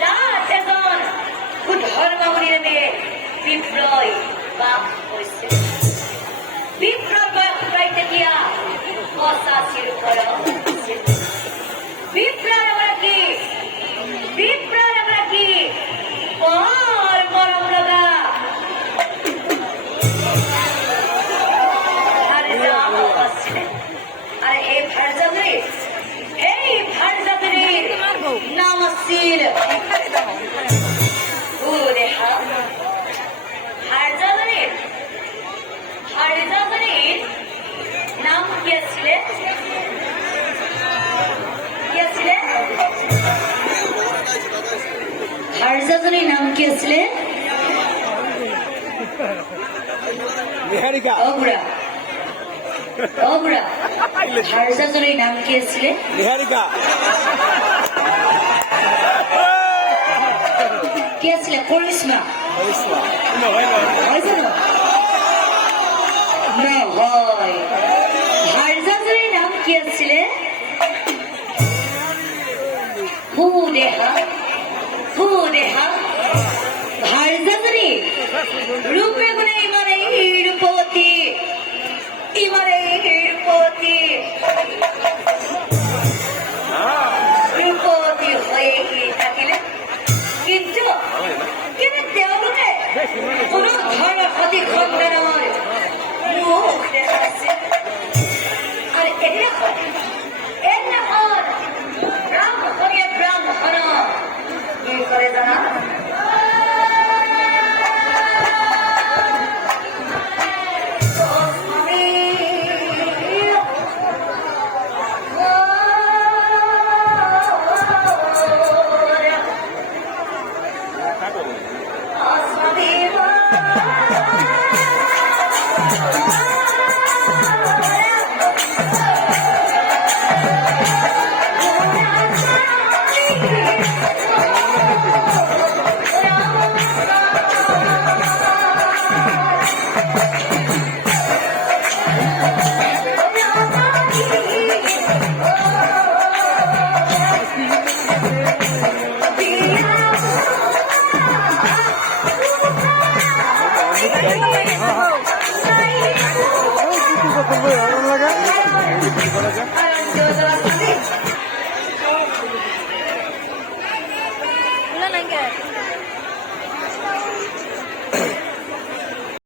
লাটেজন ধৰ্মাৱলীৰে মেয়ে বিপ্লয় বাস হৈছে বিপ্লৱ প্ৰায় তেতিয়া ৮৫ৰ পৰা বিপ্লৱ এগৰাকী বৰ মৰম লগা আর এই ভারজাগরির নাম আছিল ভারজাগরির নাম কি আছিল ভারজাগরির নাম কি আছিল অগুড়া ভারজাগরির নাম কি আছিল নিহারিকা কি আছিল কৰিশ্মা নহয় ভারজাগরির নাম কি আছিল ভূদেহা ভারজাগরি রূপে গুণে ইমানেই রূপবতী রূপবতী হয়ে থাকিলে কিন্তু তেওঁলোকে কোনো ধৰণৰ অধিক সন্তানৰ মুখ দেখাইছে আৰু এদিনাখন ব্ৰাহ্মণ কি কৰে জানা